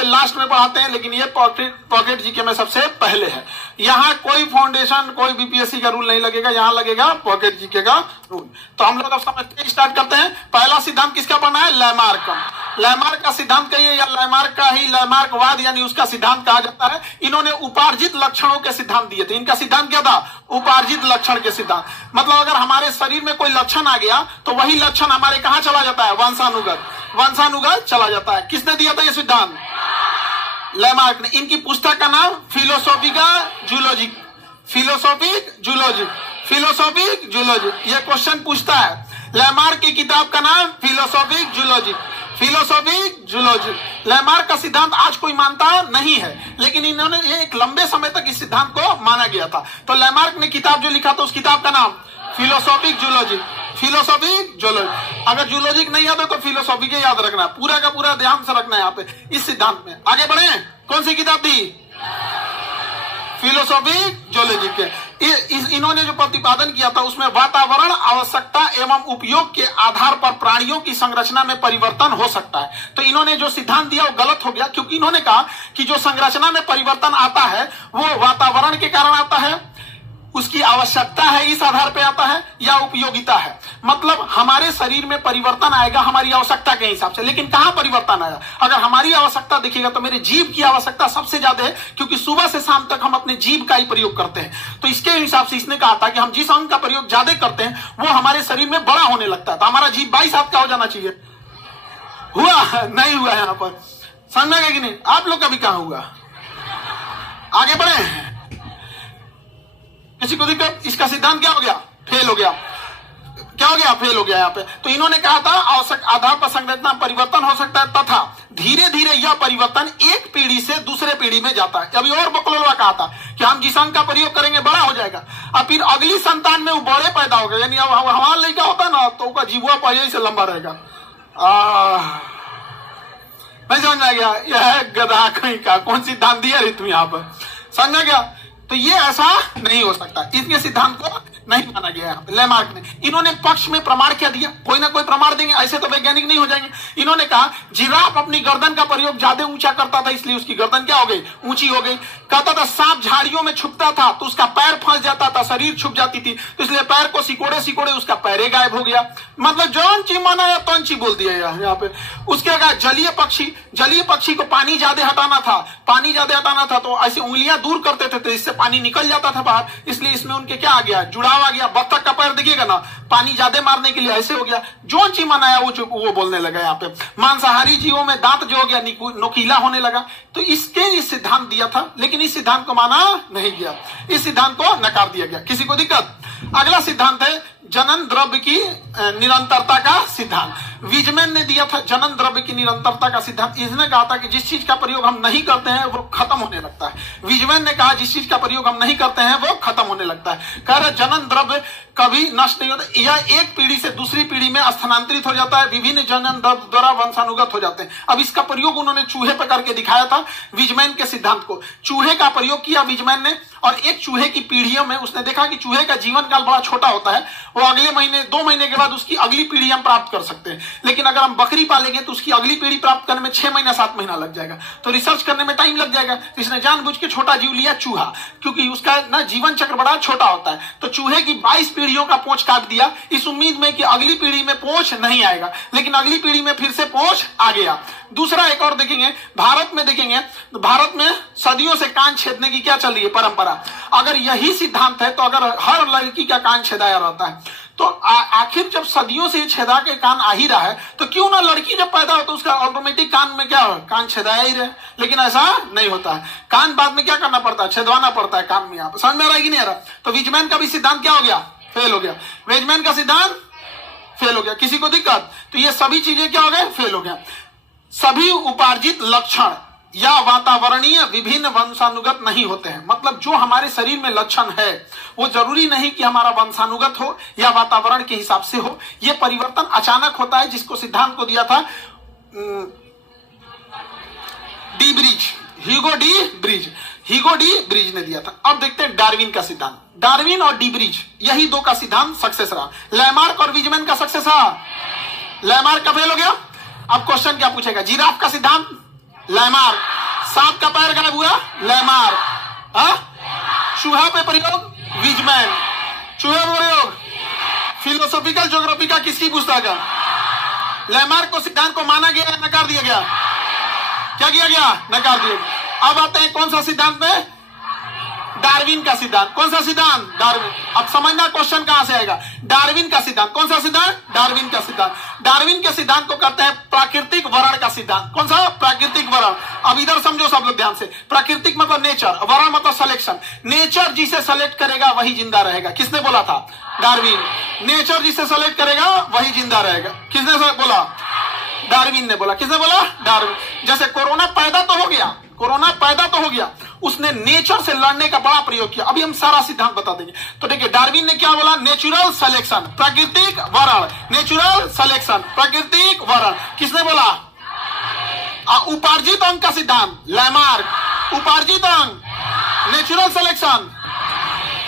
सबसे लास्ट में पढ़ाते हैं, लेकिन ये पॉकेट जीके में सबसे पहले है। यहाँ कोई फाउंडेशन, कोई बीपीएससी का रूल नहीं लगेगा, यहाँ लगेगा पॉकेट जीके का रूल। तो हम लोग अब समझते स्टार्ट करते हैं। पहला सिद्धांत किसका पढ़ना है? लैमार्क का। लैमार्क का सिद्धांत कहिए या लैमार्क का ही लैमार्कवाद यानी उसका सिद्धांत कहा जाता है। इन्होंने उपार्जित लक्षणों के सिद्धांत दिए थे। इनका सिद्धांत क्या था? उपार्जित लक्षण के सिद्धांत। मतलब अगर हमारे शरीर में कोई लक्षण आ गया तो वही लक्षण हमारे कहां चला जाता है? वंशानुगत चला जाता है। किसने दिया था ये सिद्धांत? लैमार्क ने। इनकी पुस्तक का नाम फिलोसॉफिक जूलॉजी। ये क्वेश्चन पूछता है। लैमार्क की किताब का नाम फिलोसॉफिक जूलॉजी। लैमार्क का सिद्धांत आज कोई मानता नहीं है, लेकिन इन्होंने ये एक लंबे समय तक इस सिद्धांत को माना गया था। तो लैमार्क ने किताब जो लिखा था उस किताब का नाम फिलोसॉफिक जूलॉजी। अगर जूलॉजिक नहीं याद हो तो फिलोसॉफी के याद रखना, पूरा का पूरा ध्यान से रखना है यहाँ पे इस सिद्धांत में। आगे बढ़े। कौन सी किताब थी? फिलोसॉफिक जूलॉजी के। इन्होंने जो प्रतिपादन किया था उसमें वातावरण, आवश्यकता एवं उपयोग के आधार पर प्राणियों की संरचना में परिवर्तन हो सकता है। तो इन्होंने जो सिद्धांत दिया वो गलत हो गया, क्योंकि इन्होंने कहा कि जो संरचना में परिवर्तन आता है वो वातावरण के कारण आता है, उसकी आवश्यकता है इस आधार पे आता है, या उपयोगिता है। मतलब हमारे शरीर में परिवर्तन आएगा हमारी आवश्यकता के हिसाब से। लेकिन कहां परिवर्तन आया? अगर हमारी आवश्यकता देखिएगा तो मेरे जीभ की आवश्यकता सबसे ज्यादा है, क्योंकि सुबह से शाम तक हम अपने जीभ का ही प्रयोग करते हैं। तो इसके हिसाब से इसने कहा था कि हम जिस अंग का प्रयोग ज्यादा करते हैं वो हमारे शरीर में बड़ा होने लगता है। तो हमारा जीभ 22 हाथ का हो जाना चाहिए। हुआ? नहीं हुआ। यहां पर समझा कि नहीं? आप लोग का भी कहां हुआ? आगे बढ़े। किसी को दिक्कत? इसका सिद्धांत क्या हो गया? फेल हो गया। क्या हो गया? फेल हो गया यहाँ पे। तो इन्होंने कहा था आवश्यक आधार पर संरचना परिवर्तन हो सकता है तथा धीरे धीरे यह परिवर्तन एक पीढ़ी से दूसरे पीढ़ी में जाता है। अभी और बकलोलवा कहा था कि हम जिस अंग का प्रयोग करेंगे बड़ा हो जाएगा, और फिर अगली संतान में वो बड़े पैदा हो गए। यानी अब हमारा लड़का होता है ना तो उसका जीवा पहले से लंबा रहेगा। नहीं समझ आ गया? यह गधा कहीं का कौन सिद्धांत दिया रे तुम यहाँ पर? समझा गया? तो ये ऐसा नहीं हो सकता। इसके सिद्धांत को नहीं माना गया यहाँ पे लैमार्क ने। इन्होंने पक्ष में प्रमाण क्या दिया? कोई ना कोई प्रमाण देंगे, ऐसे तो वैज्ञानिक नहीं हो जाएंगे। इन्होंने कहा जिराफ अपनी गर्दन का प्रयोग ज्यादा ऊंचा करता था, इसलिए उसकी गर्दन क्या हो गई? ऊंची हो गई। कहता था सांप झाड़ियों में छुपता था तो उसका पैर फंस जाता था, शरीर छुप जाती थी, तो इसलिए पैर को सिकोड़े उसका पैरे गायब हो गया। मतलब जौन ची माना या तौन ची बोल दिया यहाँ पे। उसके बाद जलीय पक्षी को पानी ज्यादा हटाना था तो ऐसे उंगलियां दूर करते थे तो इससे पानी निकल जाता था बाहर, इसलिए इसमें उनके क्या आ गया? जुड़ाव आ गया। बत्तख का पैर देखिएगा ना, पानी ज्यादा मारने के लिए ऐसे हो गया। जो चीज मनाया वो बोलने लगा यहाँ पे। मांसाहारी जीवों में दांत जो हो गया नोकीला होने लगा। तो इसके सिद्धांत दिया था, लेकिन इस सिद्धांत को माना नहीं गया, इस सिद्धांत को नकार दिया गया। किसी को दिक्कत? अगला सिद्धांत है जनन द्रव्य की निरंतरता का सिद्धांत। विजमैन ने दिया था जनन द्रव्य की निरंतरता का सिद्धांत। इसने कहा था कि जिस चीज का प्रयोग हम नहीं करते हैं वो खत्म होने लगता है। विजमैन ने कहा जिस चीज का प्रयोग हम नहीं करते हैं वो खत्म होने लगता है। कह रहे जनन द्रव्य कभी नष्ट नहीं होता, यह एक पीढ़ी से दूसरी पीढ़ी में स्थानांतरित हो जाता है, विभिन्न जनन द्रव्य द्वारा वंशानुगत हो जाते हैं। अब इसका प्रयोग उन्होंने चूहे पर करके दिखाया था विजमैन के सिद्धांत को। चूहे का प्रयोग किया विजमैन ने, और एक चूहे की पीढ़ियों में उसने देखा कि चूहे का जीवन काल बड़ा छोटा होता है, वो अगले महीने 2 महीने के बाद उसकी अगली पीढ़ी हम प्राप्त कर सकते हैं। लेकिन अगर हम बकरी पालेंगे तो उसकी अगली पीढ़ी प्राप्त करने में 6 महीना 7 महीना लग जाएगा, तो रिसर्च करने में टाइम लग जाएगा। तो इसने जानबूझ के छोटा जीव लिया चूहा, क्योंकि उसका ना जीवन चक्र बड़ा छोटा होता है। तो चूहे की 22 पीढ़ियों का पूंछ काट दिया, इस उम्मीद में कि अगली पीढ़ी में पूंछ नहीं आएगा, लेकिन अगली पीढ़ी में फिर से पूंछ आ गया। दूसरा एक और देखेंगे, भारत में सदियों से कान छेदने की क्या चल रही है परंपरा। अगर यही सिद्धांत है तो अगर हर लड़की का कान छेदाया रहता है तो आखिर जब सदियों से छेदा के कान आ ही रहा है तो क्यों ना लड़की जब पैदा हो तो उसका ऑटोमेटिक कान में क्या हो, कान छेदाया ही रहे। लेकिन ऐसा नहीं होता है, कान बाद में क्या करना पड़ता है? छेदवाना पड़ता है कान में। यहाँ समझ में आ रहा है कि नहीं आ रहा? तो विजमैन का भी सिद्धांत क्या हो गया? फेल हो गया। विजमैन का सिद्धांत फेल हो गया। किसी को दिक्कत? तो ये सभी चीजें क्या हो गए? फेल हो गया। सभी उपार्जित लक्षण या वातावरणीय विभिन्न वंशानुगत नहीं होते हैं। मतलब जो हमारे शरीर में लक्षण है वो जरूरी नहीं कि हमारा वंशानुगत हो या वातावरण के हिसाब से हो। यह परिवर्तन अचानक होता है, जिसको सिद्धांत को दिया था ह्यूगो डी ब्रिज ने दिया था। अब देखते हैं डार्विन का सिद्धांत। डार्विन और डी ब्रिज, यही दो का सिद्धांत सक्सेस रहा। लैमार्क और विजमैन का सक्सेस रहा, लैमार्क का फेल हो गया। अब क्वेश्चन क्या पूछेगा? जिराफ का सिद्धांत लैमार्क। सांप का पैर गायब हुआ, लैमार्क। चूहा पे प्रयोग, विजमैन। चूहे पे प्रयोग, फिलोसॉफिकल ज्योग्राफी का किसकी पुस्तक है? लैमार्क को सिद्धांत को माना गया, नकार दिया गया। क्या किया गया? नकार दिया गया। अब आते हैं कौन सा सिद्धांत में? डार्विन का सिद्धांत। कौन सा सिद्धांत? डार्विन। अब समझना क्वेश्चन कहां से आएगा। डार्विन का सिद्धांत। कौन सा सिद्धांत? डार्विन का सिद्धांत। डार्विन के सिद्धांत को कहते हैं प्राकृतिक वर्ण का सिद्धांत। कौन सा? प्राकृतिक वर्ण। अब इधर समझो सब लोग ध्यान से। प्राकृतिक मतलब नेचर, वर्ण मतलब सिलेक्शन। नेचर जिसे सेलेक्ट करेगा वही जिंदा रहेगा। किसने बोला था? डार्विन। नेचर जिसे सेलेक्ट करेगा वही जिंदा रहेगा। किसने बोला? डार्विन ने बोला। किसने बोला? डार्विन। जैसे कोरोना पैदा तो हो गया, कोरोना पैदा तो हो गया, उसने नेचर से लड़ने का बड़ा प्रयोग किया। अभी हम सारा सिद्धांत बता देंगे। तो देखिए डार्विन ने क्या बोला? नेचुरल सिलेक्शन, प्राकृतिक वर्ण। नेचुरल सिलेक्शन, प्राकृतिक वर्ण। किसने बोला? उपार्जित अंग का सिद्धांत, लैमार्क। उपार्जित अंग, नेचुरल सिलेक्शन,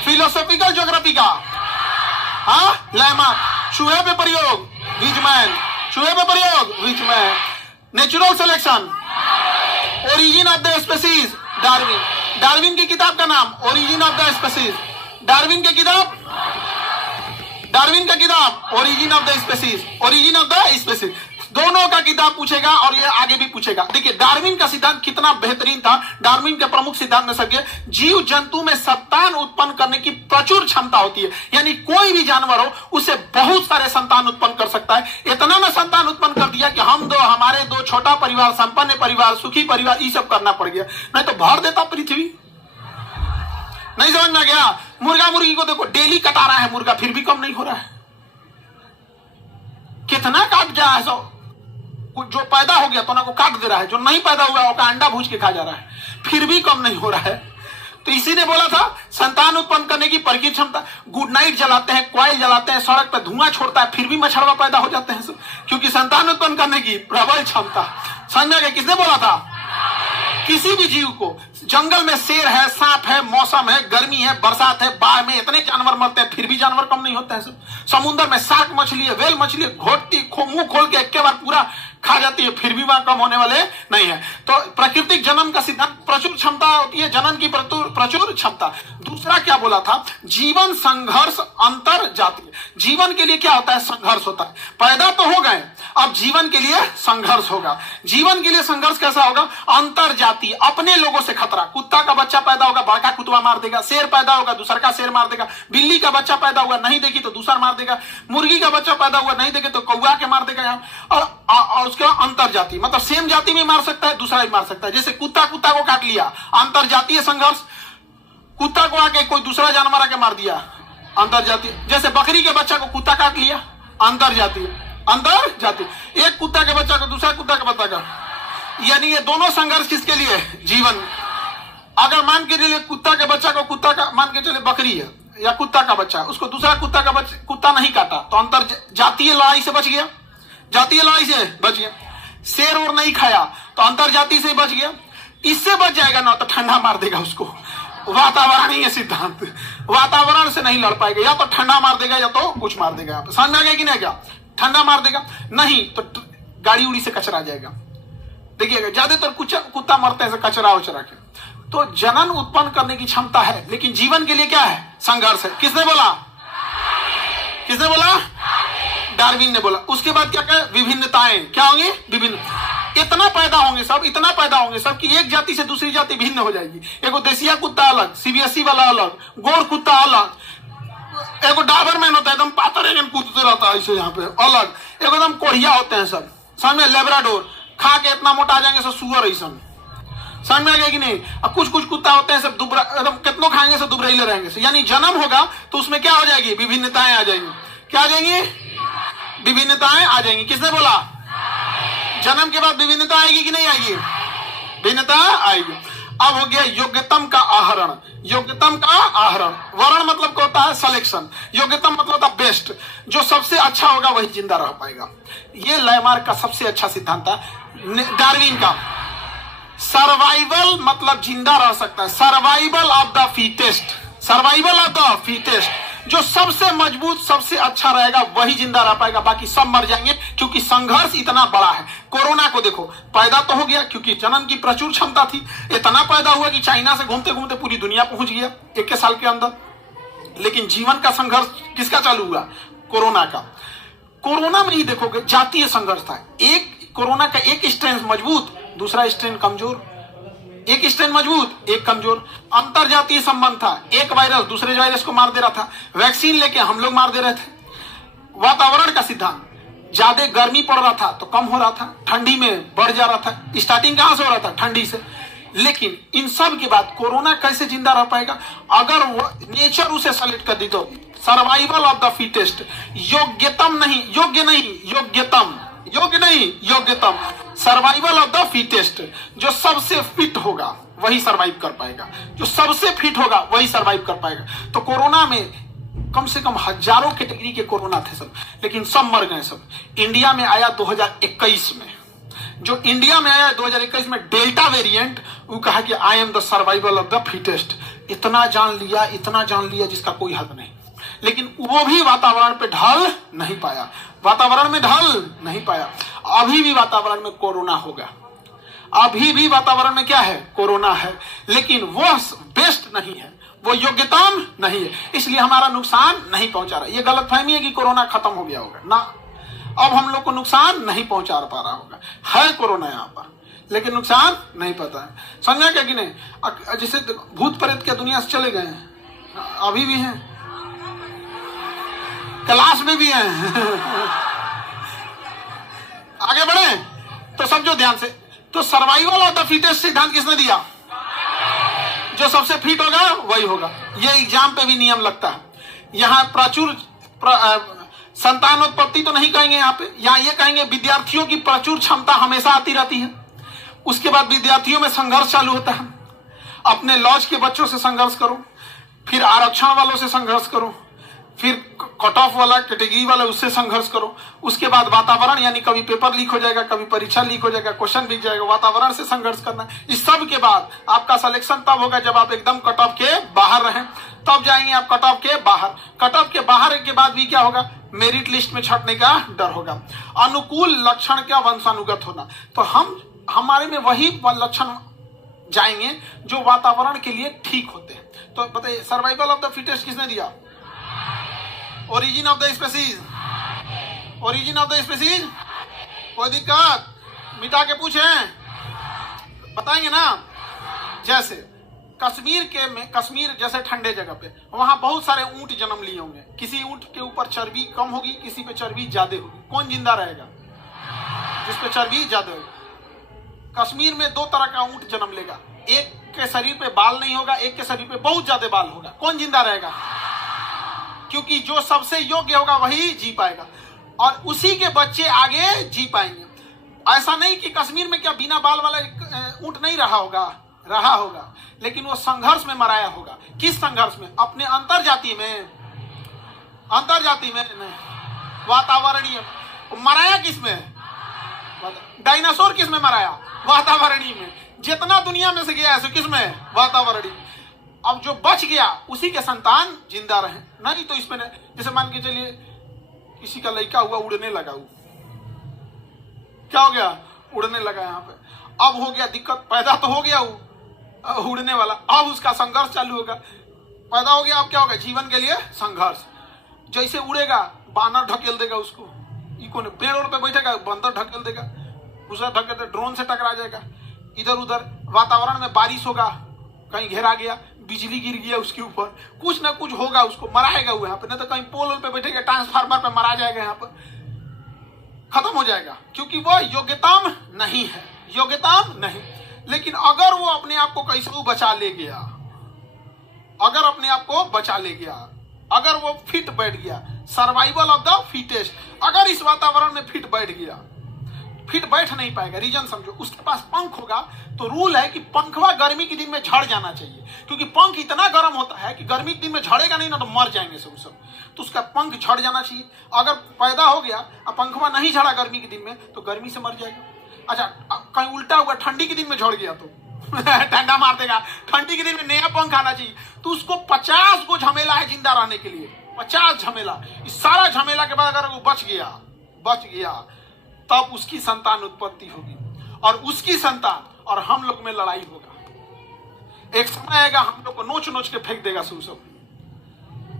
फिलोसॉफिकल ज्योग्राफी का, लैमार्क। चूहे पे प्रयोग, विजमैन। चूहे पे प्रयोग, Weizmann. Natural selection, origin of the species, Darwin. Darwin की किताब का नाम origin of the species. Darwin की किताब, डार्विन का किताब origin of the species. Origin of the species दोनों का किताब पूछेगा और ये आगे भी पूछेगा। देखिए डार्विन का सिद्धांत कितना बेहतरीन था। डार्विन के प्रमुख सिद्धांत में सबके जीव जंतु में संतान उत्पन्न करने की प्रचुर क्षमता होती है। यानी कोई भी जानवर हो उसे बहुत सारे संतान उत्पन्न कर सकता है। इतना में संतान उत्पन्न कर दिया कि हमारे दो छोटा परिवार, संपन्न परिवार, सुखी परिवार, ये सब करना पड़ गया, नहीं तो भर देता पृथ्वी। नहीं समझ में गया? मुर्गा मुर्गी को देखो, डेली कटा रहा है मुर्गा, फिर भी कम नहीं हो रहा है। कितना काट जा है सब। जो पैदा हो गया तो ना को काट दे रहा है, जो नहीं पैदा हुआ उसका अंडा भूज के खा जा रहा है, फिर भी कम नहीं हो रहा है। तो इसी ने बोला था संतान उत्पन्न करने की प्रखर क्षमता। गुड नाइट जलाते हैं, कॉइल जलाते हैं, सड़क पर धुआं छोड़ता है, फिर भी मच्छरवा पैदा हो जाते हैं, क्योंकि संतान उत्पन्न करने की प्रबल क्षमता। समझ गए? किसने बोला था? किसी भी जीव को, जंगल में शेर है, सांप है, मौसम है, गर्मी है, बरसात है, बाढ़ में इतने जानवर मरते हैं, फिर भी जानवर कम नहीं होते हैं। समुद्र में शार्क मछली है, वेल मछली है, घोटती मुंह खोल के एक बार पूरा खा जाती है, फिर भी वहां कम होने वाले नहीं है। तो प्राकृतिक जन्म का सिद्धांत, प्रचुर क्षमता होती है जनन की, प्रचुर क्षमता। दूसरा क्या बोला था? जीवन संघर्ष अंतर जातीय। जीवन के लिए क्या होता है? संघर्ष होता है। पैदा तो हो गए, अब जीवन के लिए संघर्ष होगा। जीवन के लिए संघर्ष कैसा होगा? अंतर जातीय, अपने लोगों से खतरा। कुत्ता का बच्चा पैदा होगा, बड़का कुत्ता मार देगा। शेर पैदा होगा, दूसरा का शेर मार देगा। बिल्ली का बच्चा पैदा हुआ, नहीं देखी तो दूसरा मार देगा। मुर्गी का बच्चा पैदा हुआ, नहीं देखे तो कौवा के मार देगा। और उसके बाद अंतर जाति, मतलब सेम जाति में मार सकता है, दूसरा भी मार सकता है। जैसे कुत्ता को काट लिया, अंतर जातीय संघर्ष। कुत्ता को आके कोई दूसरा जानवर आके मार दिया, अंतर जातीय। जैसे बकरी के बच्चा को कुत्ता काट लिया, अंतर जातीय। अंतर जाति, एक कुत्ता के बच्चा को दूसरा कुत्ता के बच्चा का, यानी ये दोनों संघर्ष किसके लिए? जीवन। अगर मान के चलिए कुत्ता के बच्चा को, कुत्ता का मान के चले बकरी है या कुत्ता का बच्चा, उसको दूसरा कुत्ता नहीं काटा तो अंतर जातीय लड़ाई से बच गया, जातीय लड़ाई से बच गया। शेर और नहीं खाया तो अंतर जाति से बच गया। इससे बच जाएगा ना तो ठंडा मार देगा उसको। वातावरण ही है सिद्धांत, वातावरण से नहीं लड़ पाएगा, या तो ठंडा मार देगा या तो कुछ मार देगा। समझ आ गया कि नहीं? क्या ठंडा मार देगा? नहीं तो गाड़ी उड़ी से कचरा आ जाएगा। देखिएगा ज्यादातर कुत्ता मरते हैं कचरा उचरा के। तो जनन उत्पन्न करने की क्षमता है, लेकिन जीवन के लिए क्या है? संघर्ष है। किसने बोला? किसने बोला? डार्विन ने बोला। उसके बाद क्या कहे? विभिन्नताएं क्या होंगी? विभिन्न। इतना पैदा होंगे सब, इतना पैदा होंगे सब कि एक जाति से दूसरी जाति भिन्न हो जाएगी। एगो देसिया कुत्ता अलग, सीबीएसई वाला अलग, गोर कुत्ता अलग, एगो डाबरमैन होता है एकदम पातर एकदम कूदते रहता है ऐसे यहाँ पे अलग, एगो एकदम कोढ़िया होते हैं सब। समझ, लेब्राडोर खा के इतना मोटा आ जाएंगे सब सुअर ऐसा। समझ में आ गया कि नहीं? अब कुछ कुत्ता होते हैं सब दुबरा, एकदम कितनों खाएंगे सब दुबराइले रहेंगे। यानी जन्म होगा तो उसमें क्या हो जाएगी? विभिन्नताएं आ जाएंगी। क्या आ जाएंगी? विभिन्नताएं आ जाएंगी। किसने बोला? जन्म के बाद विभिन्नता आएगी कि नहीं आएगी? भिन्नता आएगी। अब हो गया योग्यतम का आहरण। योग्यतम का आहरण, वर्ण मतलब क्या होता है? सिलेक्शन। योग्यतम मतलब होता है बेस्ट, जो सबसे अच्छा होगा वही जिंदा रह पाएगा। ये लैमार्क का सबसे अच्छा सिद्धांत था। डार्विन का सर्वाइवल मतलब जिंदा रह सकता है, survival of the fittest, survival of the fittest. जो सबसे मजबूत सबसे अच्छा रहेगा वही जिंदा रह पाएगा, बाकी सब मर जाएंगे, क्योंकि संघर्ष इतना बड़ा है। कोरोना को देखो, पैदा तो हो गया क्योंकि जनन की प्रचुर क्षमता थी, इतना पैदा हुआ कि चाइना से घूमते घूमते पूरी दुनिया पहुंच गया 21 साल के अंदर। लेकिन जीवन का संघर्ष किसका चालू हुआ? कोरोना का। कोरोना में ही देखोगे जातीय संघर्ष था। एक कोरोना का एक स्ट्रेन मजबूत, दूसरा स्ट्रेन कमजोर, एक स्ट्रेन मजबूत एक कमजोर। अंतर जातीय संबंध था, एक वायरस दूसरे वायरस को मार दे रहा था, वैक्सीन लेके हम लोग मार दे रहे थे। वातावरण का सिद्धांत, ज्यादा गर्मी पड़ रहा था तो कम हो रहा था, ठंडी में बढ़ जा रहा था। स्टार्टिंग कहां से हो रहा था? ठंडी से। लेकिन इन सब के बाद कोरोना कैसे जिंदा रह पाएगा? अगर नेचर उसे सेलेक्ट कर दी तो सर्वाइवल ऑफ द फिटेस्ट, योग्यतम नहीं, योग्य नहीं, योग्यतम, योग्य नहीं, योग्यतम, सर्वाइवल ऑफ द फिटेस्ट। जो सबसे फिट होगा वही सरवाइव कर पाएगा, जो सबसे फिट होगा वही सरवाइव कर पाएगा। तो कोरोना में कम से कम हजारों कैटेगरी के कोरोना थे सब, लेकिन सब मर गए सब। इंडिया में आया 2021 में, जो इंडिया में आया 2021 में डेल्टा वेरिएंट, वो कहा कि I am the survival of the fittest. इतना जान लिया, इतना जान लिया जिसका कोई हद नहीं। लेकिन वो भी वातावरण पे ढल नहीं पाया, वातावरण में ढल नहीं पाया। अभी भी वातावरण में कोरोना होगा, अभी भी वातावरण में क्या है? कोरोना है, लेकिन वो बेस्ट नहीं है, वो योग्यतम नहीं है, इसलिए हमारा नुकसान नहीं पहुंचा रहा। ये गलतफहमी है कि कोरोना खत्म हो गया होगा ना, अब हम लोग को नुकसान नहीं पहुंचा पा रहा होगा। है कोरोना यहाँ पर, लेकिन नुकसान नहीं पता है। समझा क्या कि नहीं? जैसे भूत प्रेत के दुनिया से चले गए हैं, अभी भी हैं, क्लास में भी हैं। आगे बढ़े तो समझो ध्यान से। तो सर्वाइवल ऑफ द फिटेस्ट सिद्धांत किसने दिया? जो सबसे फिट होगा वही होगा। ये एग्जाम पे भी नियम लगता है। यहाँ प्रचुर संतानोत्पत्ति तो नहीं कहेंगे यहाँ पे, यहाँ ये कहेंगे विद्यार्थियों की प्रचुर क्षमता हमेशा आती रहती है। उसके बाद विद्यार्थियों में संघर्ष चालू होता है। अपने लॉज के बच्चों से संघर्ष करो, फिर आरक्षण वालों से संघर्ष करो, फिर कट ऑफ वाला कैटेगरी वाला उससे संघर्ष करो। उसके बाद वातावरण, यानी कभी पेपर लीक हो जाएगा, कभी परीक्षा लीक हो जाएगा, क्वेश्चन बिक जाएगा, वातावरण से संघर्ष करना। इस सब के बाद आपका सिलेक्शन तब होगा जब आप एकदम कट ऑफ के बाहर रहें, तब जाएंगे आप कट ऑफ के बाहर। कट ऑफ के बाहर के बाद भी क्या होगा? मेरिट लिस्ट में छटने का डर होगा। अनुकूल लक्षण क्या? वंशानुगत होना। तो हमारे में वही लक्षण जाएंगे जो वातावरण के लिए ठीक होते हैं। तो बताइए, सर्वाइवल ऑफ द फिटेस्ट किसने दिया? Origin of the species, origin of the species. कोई दिक्कत? मिटा के पूछे, बताएंगे ना। जैसे कश्मीर जैसे ठंडे जगह पे, वहां बहुत सारे ऊंट जन्म लिए होंगे। किसी ऊंट के ऊपर चर्बी कम होगी, किसी पे चर्बी ज्यादा होगी। कौन जिंदा रहेगा? जिस पे चर्बी ज्यादा होगी। कश्मीर में दो तरह का ऊंट जन्म लेगा, एक के शरीर पे बाल नहीं होगा, एक के शरीर पे बहुत ज्यादा बाल होगा। कौन जिंदा रहेगा? क्योंकि जो सबसे योग्य होगा वही जी पाएगा, और उसी के बच्चे आगे जी पाएंगे। ऐसा नहीं कि कश्मीर में क्या बिना बाल वाला ऊंट नहीं रहा होगा, रहा होगा, लेकिन वो संघर्ष में मराया होगा। किस संघर्ष में? अपने अंतर जाति में, अंतर जाति में नहीं, वातावरणीय। मराया किस में? डायनासोर किस में मराया? वातावरणीय में। जितना दुनिया में से गया है किस में? वातावरणीय। अब जो बच गया उसी के संतान जिंदा रहे, नहीं तो इसमें जैसे मान के चलिए किसी का लड़का हुआ, उड़ने लगा, क्या हो गया? उड़ने लगा। यहाँ पे अब हो गया दिक्कत, पैदा तो हो गया वो उड़ने वाला, अब उसका संघर्ष चालू होगा। पैदा हो गया, अब क्या होगा? जीवन के लिए संघर्ष। जैसे उड़ेगा, बानर ढकेल देगा उसको, इको ने पेड़ पे बैठेगा, बंदर ढकेल देगा, दूसरा ढकेल, ड्रोन से टकरा जाएगा। इधर उधर वातावरण में बारिश होगा, कहीं घेरा गया, बिजली गिर गया उसके ऊपर, कुछ ना कुछ होगा, उसको मराएगा वो यहाँ पे। नहीं तो कहीं पोल पे बैठेगा, ट्रांसफार्मर पे मरा जाएगा, यहाँ पर खत्म हो जाएगा, क्योंकि वो योग्यताम नहीं है, योग्यताम नहीं। लेकिन अगर वो अपने आप को कैसे बचा ले गया, अगर अपने आप को बचा ले गया, अगर वो फिट बैठ गया, सर्वाइवल ऑफ द फिटेस्ट, अगर इस वातावरण में फिट बैठ गया, फिट बैठ नहीं पाएगा। रीजन समझो, उसके पास पंख होगा तो रूल है कि पंखवा गर्मी के दिन में झड़ जाना चाहिए, क्योंकि पंख इतना गर्म होता है कि गर्मी के दिन में झड़ेगा नहीं ना तो मर जाएंगे सब। तो उसका पंख झड़ जाना चाहिए। अगर पैदा हो गया और पंखवा नहीं झड़ा गर्मी के दिन में तो गर्मी से मर जाएगा। अच्छा, कहीं उल्टा हुआ, ठंडी के दिन में झड़ गया तो ठंडा मार देगा। ठंडी के दिन में नया पंख आना चाहिए। तो उसको 50 को झमेला है जिंदा रहने के लिए। 50 झमेला, इस सारा झमेला के बाद अगर वो बच गया तब उसकी संतान उत्पत्ति होगी और उसकी संतान और हम लोग में लड़ाई होगा। एक समय आएगा हम लोग को नोच नोच के फेंक देगा सब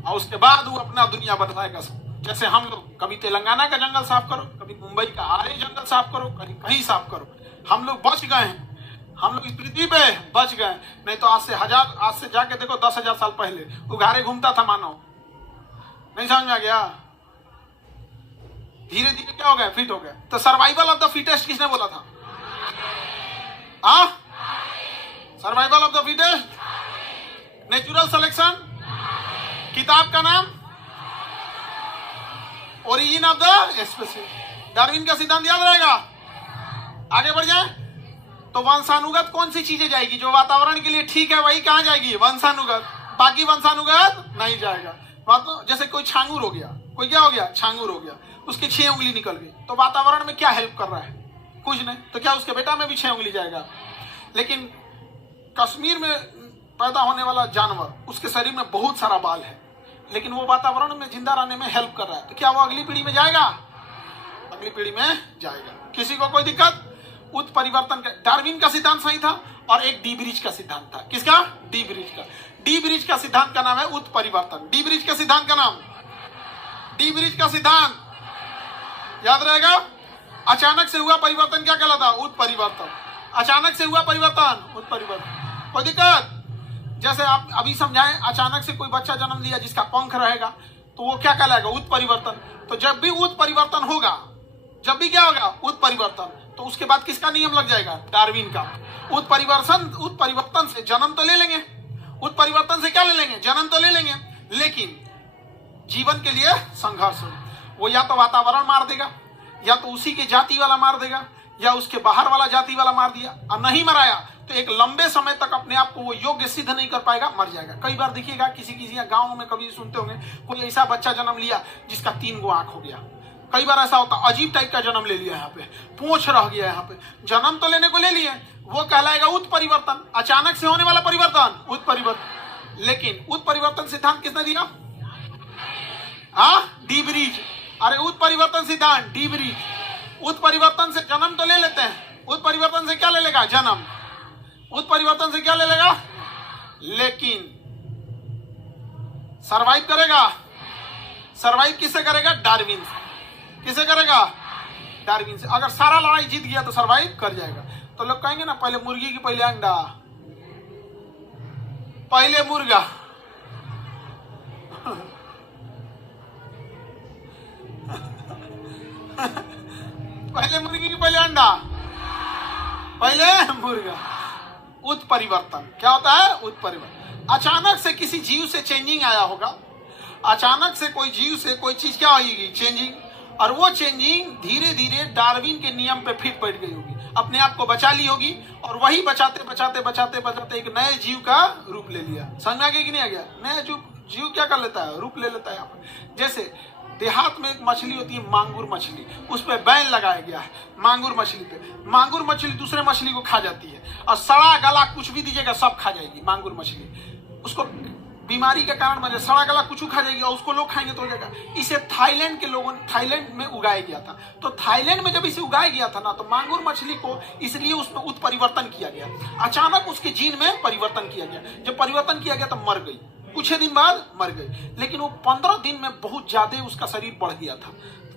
और उसके बाद वो अपना दुनिया बदलाएगा सब। जैसे हम लोग कभी तेलंगाना का जंगल साफ करो, कभी मुंबई का आरे जंगल साफ करो, कहीं कहीं साफ करो, हम लोग बच गए हैं। हम लोग इस पृथ्वी पे बच गए, नहीं तो आज से जाके देखो 10,000 साल पहले उघारे घूमता था मानव। नहीं समझ में आ गया? धीरे धीरे क्या हो गया? फिट हो गया। तो सर्वाइवल ऑफ द फिटेस्ट किसने बोला था? Survival of the fittest, natural selection, किताब का नाम origin of the species. Darwin का सिद्धांत याद रहेगा। आगे बढ़ जाए तो वंशानुगत कौन सी चीजें जाएगी? जो वातावरण के लिए ठीक है वही कहां जाएगी? वंशानुगत। बाकी वंशानुगत नहीं जाएगा। जैसे कोई छांगूर हो गया, कोई क्या हो गया? छांगूर हो गया, उसकी 6 उंगली निकल गई, तो वातावरण में क्या हेल्प कर रहा है? कुछ नहीं। तो क्या उसके बेटा में भी 6 उंगली जाएगा? लेकिन कश्मीर में पैदा होने वाला जानवर, उसके शरीर में बहुत सारा बाल है, लेकिन वो वातावरण में जिंदा रहने में हेल्प कर रहा है, तो क्या वो अगली पीढ़ी में जाएगा? अगली पीढ़ी में जाएगा। किसी को कोई दिक्कत? उत्परिवर्तन का डार्विन का सिद्धांत सही था और एक डी ब्रिज का सिद्धांत था। किसका? डी ब्रिज का। डी ब्रिज का सिद्धांत का नाम है उत्परिवर्तन। डी ब्रिज का सिद्धांत का नाम, डी ब्रिज का सिद्धांत याद रहेगा। अचानक से हुआ परिवर्तन क्या कहलाता? उत्परिवर्तन। अचानक से हुआ परिवर्तन उत्परिवर्तन। कोई दिक्कत? जैसे आप अभी समझाएं, अचानक से कोई बच्चा जन्म लिया जिसका पंख रहेगा तो वो क्या कहलाएगा? उत्परिवर्तन। तो जब भी उत्परिवर्तन होगा, जब भी क्या होगा? उत्परिवर्तन, तो उसके बाद किसका नियम लग जाएगा? डार्विन का। उत्परिवर्तन से जन्म तो ले लेंगे, उत्परिवर्तन से क्या ले लेंगे? जन्म तो ले लेंगे, लेकिन जीवन के लिए संघर्ष हो। वो या तो वातावरण मार देगा, या तो उसी के जाति वाला मार देगा, या उसके बाहर वाला जाति वाला मार दिया, और नहीं मराया तो एक लंबे समय तक अपने आप को वो योग्य सिद्ध नहीं कर पाएगा, मर जाएगा। कई बार देखिएगा किसी गाँव में कभी सुनते होंगे कोई ऐसा बच्चा जन्म लिया जिसका 3 गो आंख हो गया। कई बार ऐसा होता, अजीब टाइप का जन्म ले लिया, यहाँ पे पूंछ रह गया, यहाँ पे जन्म तो लेने को ले लिए, वो कहलाएगा उत्परिवर्तन। अचानक से होने वाला परिवर्तन उत्परिवर्तन। लेकिन उत्परिवर्तन सिद्धांत किसने दिया? D bridge. अरे उत्परिवर्तन सिद्धांत डी ब्रिज। उत्परिवर्तन से जन्म तो ले लेते हैं, उत्परिवर्तन से क्या ले लेगा? जन्म। उत्परिवर्तन से क्या ले लेगा? लेकिन सरवाइव करेगा। सरवाइव किससे करेगा? डार्विन से। किसे करेगा? डार्विन से। अगर सारा लड़ाई जीत गया तो सरवाइव कर जाएगा। तो लोग कहेंगे ना, पहले मुर्गी की पहले अंडा, पहले मुर्गा। पहले मुर्गी की पहले अंडा, पहले मुर्गा। उत्परिवर्तन क्या होता है? उत्परिवर्तन। अचानक से किसी जीव से चेंजिंग आया होगा, अचानक से कोई जीव से कोई चीज क्या होगी? चेंजिंग। और वो चेंजिंग धीरे धीरे डार्विन के नियम पे फिट बैठ गई होगी, अपने आप को बचा ली होगी, और वही बचाते बचाते बचाते बचाते एक नए जीव का रूप ले लिया। समझ में आ गया कि नहीं आ गया? नया जीव क्या कर लेता है? रूप ले लेता है। यहाँ पर जैसे देहात में एक मछली होती है मांगुर मछली, उस पर बैन लगाया गया है मांगुर मछली पे। मांगुर मछली दूसरे मछली को खा जाती है, और सड़ा गला कुछ भी दीजिएगा सब खा जाएगी मांगुर मछली। उसको बीमारी के कारण मतलब सड़ा गला कुछ खा जाएगी, और उसको लोग खाएंगे तो हो जाएगा। इसे थाईलैंड के लोगों ने थाईलैंड में उगाया गया था। तो थाईलैंड में जब इसे उगाया गया था ना, तो मांगुर मछली को इसलिए उसमें उत्परिवर्तन किया गया। अचानक उसके जीन में परिवर्तन किया गया। जब परिवर्तन किया गया तो मर गई, कुछ ही दिन बाद मर गई। लेकिन वो 15 दिन में बहुत ज्यादा उसका शरीर बढ़ गया था।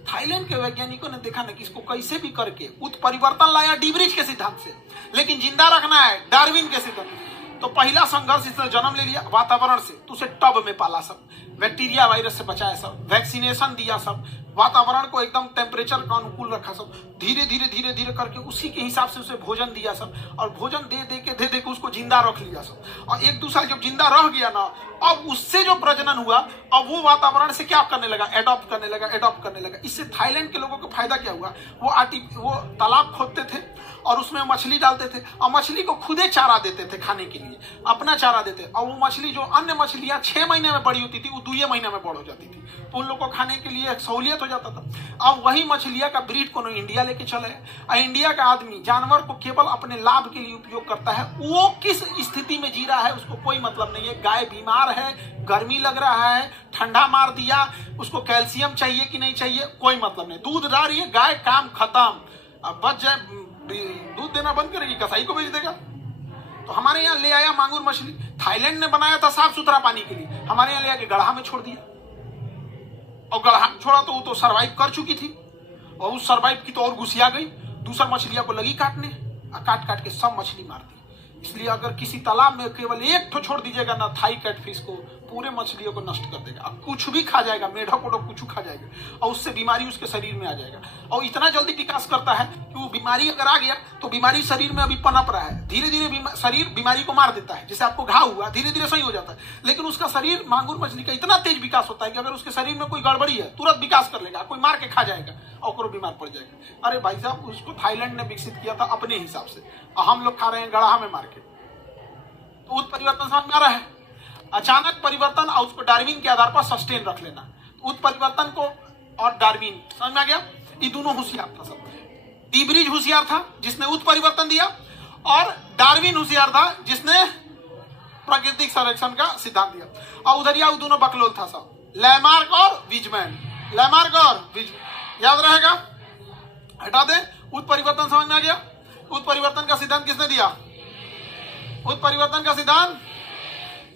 थाईलैंड के वैज्ञानिकों ने देखा ना कि इसको कैसे भी करके उत्परिवर्तन लाया डी ब्रिज के सिद्धांत से, लेकिन जिंदा रखना है डार्विन के सिद्धांत। तो पहला संघर्ष इसने जन्म ले लिया वातावरण से, तो उसे टब में पाला, सब बैक्टीरिया वायरस से बचाया, सब वैक्सीनेशन दिया, सब वातावरण को एकदम टेम्परेचर का अनुकूल रखा, सब धीरे धीरे धीरे धीरे करके उसी के हिसाब से उसे भोजन दिया, सब और भोजन दे दे के उसको जिंदा रख लिया, सब। और एक दूसरा जब जिंदा रह गया ना, अब उससे जो प्रजनन हुआ, अब वो वातावरण से क्या करने लगा? एडॉप्ट करने लगा। इससे थाईलैंड के लोगों को फायदा क्या हुआ? वो तालाब खोदते थे और उसमें मछली डालते थे और मछली को खुदे चारा देते थे खाने के लिए, अपना चारा देते। और वो मछली जो अन्य मछलियां 6 महीने में बड़ी होती थी, वो 2 महीने में बड़ हो जाती थी, तो उन लोग को खाने के लिए सहूलियत हो जाता था। अब वही मछलियां का ब्रीड को इंडिया लेके चले, और इंडिया का आदमी जानवर को केवल अपने लाभ के लिए उपयोग करता है। वो किस स्थिति में जी रहा है उसको कोई मतलब नहीं है। गाय बीमार है, गर्मी लग रहा है, ठंडा मार दिया, उसको कैल्शियम चाहिए कि नहीं चाहिए, कोई मतलब नहीं। दूध ला रही है गाय, काम खत्म। अब बच जाए, दूध देना बंद करेगी, कसाई को बेच देगा। तो हमारे यहाँ ले आया मांगुर मछली, थाईलैंड ने बनाया था साफ सुथरा पानी के लिए, हमारे यहाँ ले आके गढ़ा में छोड़ दिया। और गढ़ा में छोड़ा तो वो तो सर्वाइव कर चुकी थी, और उस सर्वाइव की तो और घुसिया गई, दूसरा मछलियां को लगी काटने, काट काट के सब मछली मार दी। इसलिए अगर किसी तालाब में केवल एक ठो छोड़ दीजिएगा ना थाई कैटफिश को, पूरे मछलियों को नष्ट कर देगा। अब कुछ भी खा जाएगा, मेढक उढक कुछ खा जाएगा, और उससे बीमारी उसके शरीर में आ जाएगा। और इतना जल्दी विकास करता है कि वो बीमारी अगर आ गया तो बीमारी शरीर में अभी पनप रहा है, धीरे धीरे शरीर बीमारी को मार देता है। जैसे आपको घाव हुआ, धीरे धीरे सही हो जाता है, लेकिन उसका शरीर मांगुर मछली का इतना तेज विकास होता है कि अगर उसके शरीर में कोई गड़बड़ी है तुरंत विकास कर लेगा, कोई मार के खा जाएगा और बीमार पड़ जाएगा। अरे भाई साहब, उसको थाईलैंड ने विकसित किया था अपने हिसाब से, और हम लोग खा रहे हैं गढ़ा में मार के। तो उत्परिवर्तन समझ में आ रहा है? अचानक परिवर्तन और उसको डार्विन के आधार पर सस्टेन रख लेना। तो उत्परिवर्तन को और डार्विन समझ में आ गया? ये दोनों होशियार था सब। डी ब्रिज होशियार था जिसने उत्परिवर्तन दिया, और डार्विन होशियार था जिसने प्राकृतिक संरक्षण का सिद्धांत दिया। और उधर या दोनों बकलोल था सब, लैमार्क और विजमैन। लैमार्क और विजमैन याद रहेगा, हटा दे। उत्परिवर्तन समझ में आ गया? उत्परिवर्तन का सिद्धांत किसने दिया? उत्परिवर्तन का सिद्धांत,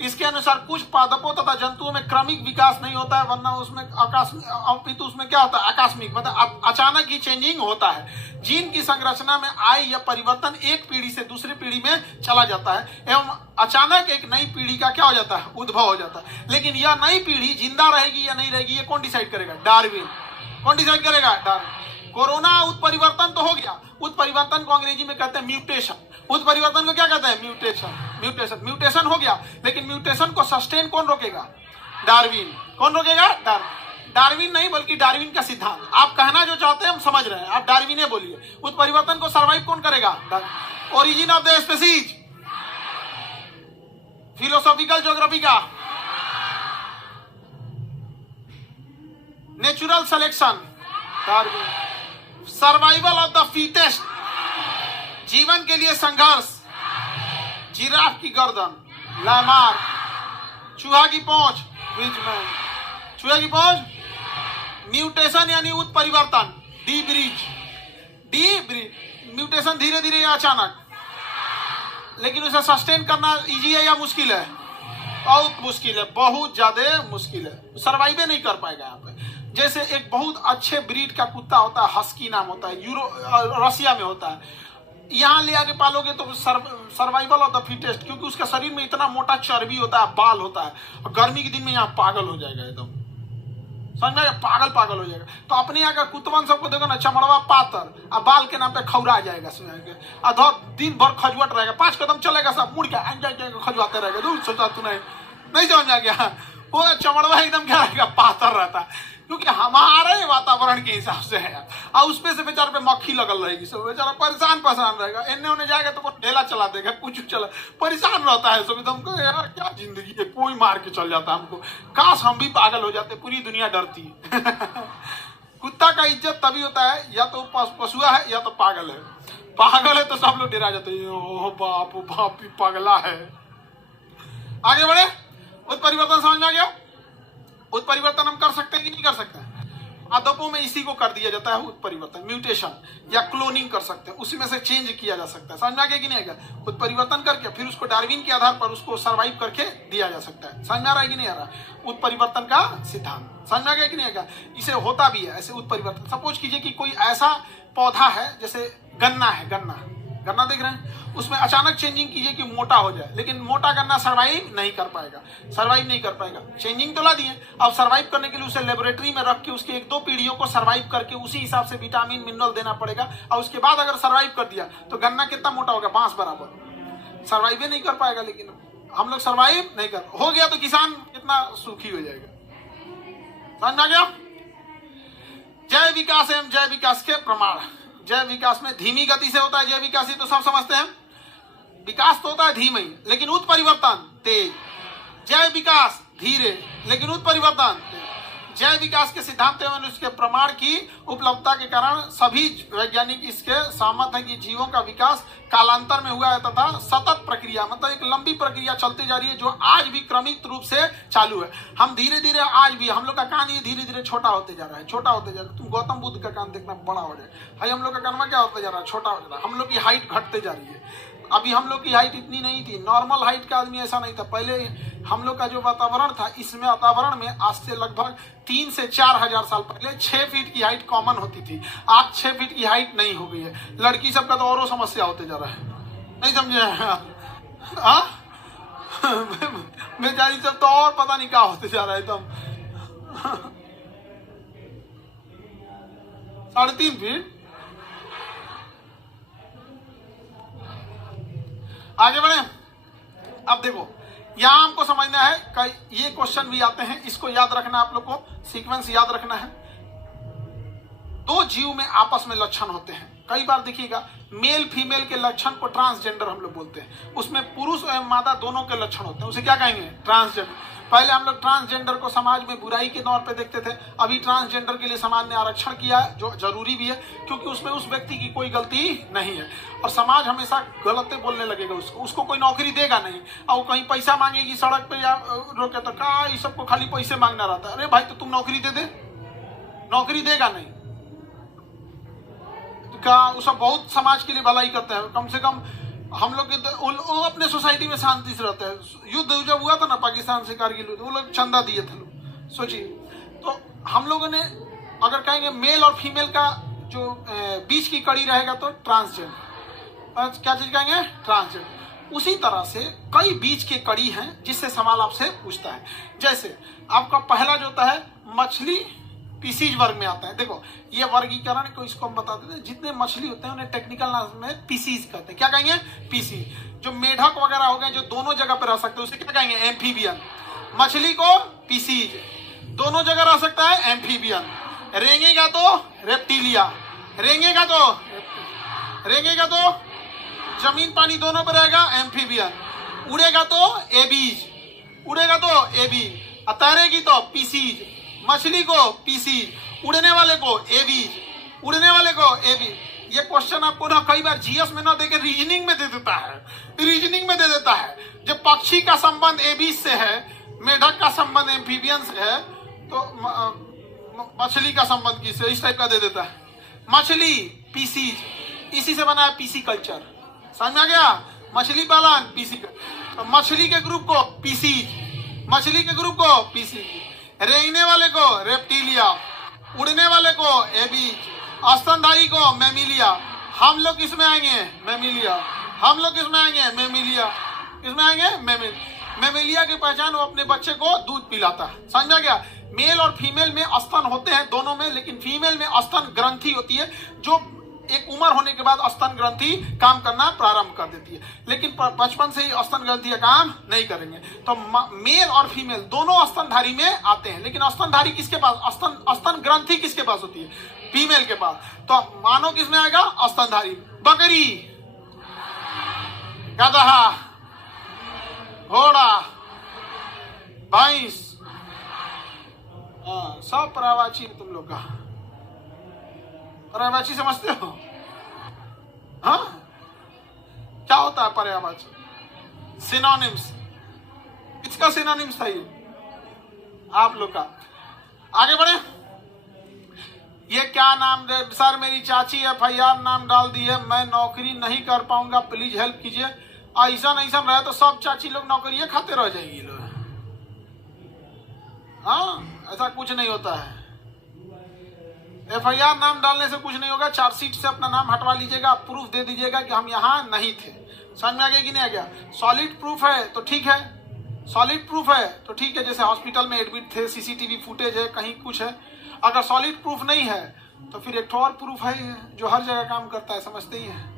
इसके अनुसार कुछ पादपों तथा जंतुओं में क्रमिक विकास नहीं होता है, वरना उसमें अपितु उसमें क्या होता है? आकस्मिक, मतलब अचानक ही चेंजिंग होता है। जीन की संरचना में आय या परिवर्तन एक पीढ़ी से दूसरी पीढ़ी में चला जाता है, एवं अचानक एक नई पीढ़ी का क्या हो जाता है? उद्भव हो जाता है। लेकिन यह नई पीढ़ी जिंदा रहेगी या नहीं रहेगी, ये कौन डिसाइड करेगा? डार्विन। कौन डिसाइड करेगा? डार्विन। कोरोना उत्परिवर्तन तो हो गया, उत्परिवर्तन को अंग्रेजी में कहते हैं म्यूटेशन। उत्परिवर्तन को क्या कहते हैं? म्यूटेशन। म्यूटेशन म्यूटेशन हो गया, लेकिन म्यूटेशन को सस्टेन कौन रोकेगा? डार्विन। कौन रोकेगा? डार्विन। डार्विन नहीं, बल्कि डार्विन का सिद्धांत। आप कहना जो चाहते हैं हम समझ रहे हैं, आप डार्विन बोलिए। उत्परिवर्तन को सर्वाइव कौन करेगा? Origin of the species, philosophical geography का, natural selection, Darwin. Survival of the fittest, जीवन के लिए संघर्ष, जिराफ की गर्दन, लैमार्क। चूहा की पहुंच, विजमैन। चूहा की पहुंच, म्यूटेशन यानी उत्परिवर्तन, D bridge. D bridge mutation धीरे धीरे या अचानक, लेकिन उसे सस्टेन करना इजी है या मुश्किल है? बहुत मुश्किल है, बहुत ज्यादा मुश्किल है। सर्वाइव नहीं कर पाएगा यहाँ पे। जैसे एक बहुत अच्छे ब्रीड का कुत्ता होता है, हस्की नाम होता है, रसिया में होता है, यहाँ ले आके पालोगे तो सर्वाइवल ऑफ द फिटेस्ट, क्योंकि उसका शरीर में इतना मोटा चर्बी होता है, बाल होता है, और गर्मी के दिन में यहाँ पागल हो जाएगा एकदम, समझ में? पागल हो जाएगा। तो अपने यहाँ का कुतवन सबको देखो ना, चमड़वा पातर, और बाल के नाम पे खौरा जाएगा, अधर दिन भर खजुआट रहेगा, 5 कदम चलेगा सब मुड़ के खजुआते रहेगा। दूर सोचा तू नहीं समझ में आ गया? वो चमड़वा एकदम क्या रहेगा? पातर रहता है, क्योंकि हमारे वातावरण के हिसाब से है। और उसपे से बेचारे पे मक्खी लगल रहेगी, सब बेचारा परेशान रहेगा, इन्ने उन्हें जाएगा तो वो ढेला चला देगा, कुछ चला, परेशान रहता है सब। हमको यार क्या जिंदगी है, कोई मार के चल जाता है हमको, काश हम भी पागल हो जाते, पूरी दुनिया डरती है। कुत्ता का इज्जत तभी होता है या तो पशुआ है या तो पागल है। पागल है तो सब लोग डरा जाते हैं, ओ बाप पागला है। आगे बढ़े, उत्परिवर्तन समझ में आ गया? उत्परिवर्तन हम कर सकते हैं कि नहीं कर सकते हैं? पादपों में इसी को कर दिया जाता है उत्परिवर्तन, म्यूटेशन या क्लोनिंग कर सकते हैं, उसी में से चेंज किया जा सकता है। समझ में आ गया कि नहीं आ गया? उत्परिवर्तन करके फिर उसको डार्विन के आधार पर उसको सर्वाइव करके दिया जा सकता है। समझ में आ रहा है कि नहीं आ रहा? उत्परिवर्तन का सिद्धांत समझ में आ गया कि नहीं आ गया? इसे होता भी है ऐसे उत्परिवर्तन। सपोज कीजिए कि कोई ऐसा पौधा है, जैसे गन्ना है, गन्ना देख रहे हैं, उसमें अचानक चेंजिंग कीजिए कि मोटा हो जाए, लेकिन मोटा गन्ना सर्वाइव नहीं कर पाएगा। चेंजिंग तो ला दिए, अब सर्वाइव करने के लिए उसे लेबोरेटरी में रख के उसके 1-2 पीढ़ियों को सर्वाइव करके उसी हिसाब से विटामिन मिनरल देना पड़ेगा, और उसके बाद अगर सर्वाइव कर दिया तो गन्ना कितना मोटा होगा? बांस बराबर। सर्वाइव नहीं कर पाएगा, लेकिन हम लोग सर्वाइव नहीं कर हो गया तो किसान कितना सुखी हो जाएगा। समझ में आ गया? जय विकास एवं जय विकास के प्रमाण। जय विकास में धीमी गति से होता है जय विकास, ये तो सब समझते हैं। विकास तो होता है धीमे, लेकिन उत्परिवर्तन तेज। जय विकास धीरे, लेकिन उत्परिवर्तन तेज। जय विकास के सिद्धांत एवं उसके प्रमाण की उपलब्धता के कारण सभी वैज्ञानिक इसके सहमत हैं कि जीवों का विकास कालांतर में हुआ है तथा सतत प्रक्रिया, मतलब एक लंबी प्रक्रिया चलती जा रही है जो आज भी क्रमिक रूप से चालू है। हम धीरे धीरे आज भी, हम लोग का कान ये धीरे धीरे छोटा होते जा रहा है, छोटा होते जा रहा है। तुम गौतम बुद्ध का कान देखना बड़ा हो जाए, भाई हम लोग का कान में क्या होता जा रहा है, छोटा हो जा रहा है। हम लोग की हाइट घटते जा रही है। अभी हम लोग की हाइट इतनी नहीं थी, नॉर्मल हाइट का आदमी ऐसा नहीं था। पहले हम लोग का जो वातावरण था, इसमें वातावरण में आज से लगभग 3 से 4 हजार साल पहले 6 फीट की हाइट कॉमन होती थी। आज 6 फीट की हाइट नहीं हो गई है। लड़की सबका तो और समस्या होते जा रहा है, नहीं समझे? बेचारी सब तो और पता नहीं क्या होते जा रहा है एकदम। 3.5 फीट। आगे बढ़े। अब देखो यहां हमको समझना है, कई ये क्वेश्चन भी आते हैं, इसको याद रखना, आप लोग को सीक्वेंस याद रखना है। 2 जीव में आपस में लक्षण होते हैं। कई बार देखिएगा मेल फीमेल के लक्षण को ट्रांसजेंडर हम लोग बोलते हैं। उसमें पुरुष एवं मादा दोनों के लक्षण होते हैं, उसे क्या कहेंगे? ट्रांसजेंडर। पहले हम लोग ट्रांसजेंडर को समाज में बुराई के तौर पे देखते थे। अभी ट्रांसजेंडर के लिए समाज ने आरक्षण किया है, जो जरूरी भी है, क्योंकि उसमें उस व्यक्ति की कोई गलती नहीं है। और समाज हमेशा गलत बोलने लगेगा उसको कोई नौकरी देगा नहीं। और कहीं पैसा मांगेगी सड़क पे या रोके तो कहा ये सबको खाली पैसे मांगना रहता है। अरे भाई तो तुम नौकरी दे दे, नौकरी देगा नहीं का। वो सब बहुत समाज के लिए भलाई करते हैं। कम से कम हम लोग अपने सोसाइटी में शांति से रहते हैं। युद्ध जब हुआ था ना पाकिस्तान से कारगिल, वो लोग चंदा दिए थे लोग, सोचिए। तो हम लोगों ने अगर कहेंगे मेल और फीमेल का जो बीच की कड़ी रहेगा तो ट्रांसजेंडर। क्या चीज कहेंगे? ट्रांसजेंडर। उसी तरह से कई बीच के कड़ी हैं जिससे सवाल आपसे पूछता है। जैसे आपका पहला जो होता है मछली पीसीज वर्ग में आता है। देखो ये वर्गीकरण को इसको हम बता देते हैं। जितने मछली होते हैं उन्हें टेक्निकल नाम में पीसीज कहते हैं। क्या कहेंगे? पीसीज। जो मेढक वगैरह हो गए जो दोनों जगह पे रह सकते हैं उसे क्या कहेंगे? एम्फीबियन। मछली को पीसीज, दोनों जगह रह सकता है एम्फीबियन। रेंगेगा तो रेप्टिलिया, रेंगेगा तो जमीन पानी दोनों पर रहेगा एम्फीबियन। उड़ेगा तो एबीज, तैरेगी तो पीसीज। मछली को पीसीज, उड़ने वाले को एबीज। ये क्वेश्चन आपको ना कई बार जीएस में ना देके रीजनिंग में दे देता है। जब पक्षी का संबंध एबीज से है, मेढक का संबंध एम्फीबियन से है, तो मछली का संबंध किससे? इस टाइप का दे देता है। मछली पीसीज, इसी से बना है पीसी कल्चर। समझ में आ गया? मछली पालन पीसी। तो मछली के ग्रुप को पीसीज, रेंगने वाले को रेप्टिलिया, उड़ने वाले को एबीज, स्तनधारी को मैमिलिया। हम लोग किसमें आएंगे? मैमिलिया। मैमिलिया की पहचान वो अपने बच्चे को दूध पिलाता है। समझ आ गया? मेल और फीमेल में स्तन होते हैं दोनों में, लेकिन फीमेल में स्तन ग्रंथि होती है जो एक उम्र होने के बाद स्तन ग्रंथि काम करना प्रारंभ कर देती है। लेकिन बचपन से ही स्तन ग्रंथि काम नहीं करेंगे। तो मेल और फीमेल दोनों स्तनधारी में आते हैं, लेकिन स्तनधारी किसके पास? स्तन ग्रंथि किसके पास होती है? फीमेल के पास। तो मानो किसमें आएगा? स्तनधारी। बकरी, गधा, घोड़ा, भैंस, सब पर्यायवाची है तुम लोग का। पर्यायवाची समझते हो? हाँ, क्या होता है पर्यायवाची? सिनोनिम्स। किसका सिनोनिम्स था ये? आप लोग का। आगे बढ़े। ये क्या नाम दे? सर मेरी चाची FIR नाम डाल दी है, मैं नौकरी नहीं कर पाऊंगा, प्लीज हेल्प कीजिए। ऐसा रहे तो सब चाची लोग नौकरी खाते रह जाएंगी लोग। हाँ, ऐसा कुछ नहीं होता है। FIR नाम डालने से कुछ नहीं होगा। चार्जशीट से अपना नाम हटवा लीजिएगा, प्रूफ दे दीजिएगा कि हम यहाँ नहीं थे। समझ में आ गया कि नहीं आ गया? सॉलिड प्रूफ है तो ठीक है, जैसे हॉस्पिटल में एडमिट थे, CCTV फुटेज है, कहीं कुछ है। अगर सॉलिड प्रूफ नहीं है तो फिर एक और प्रूफ है जो हर जगह काम करता है, समझते ही है।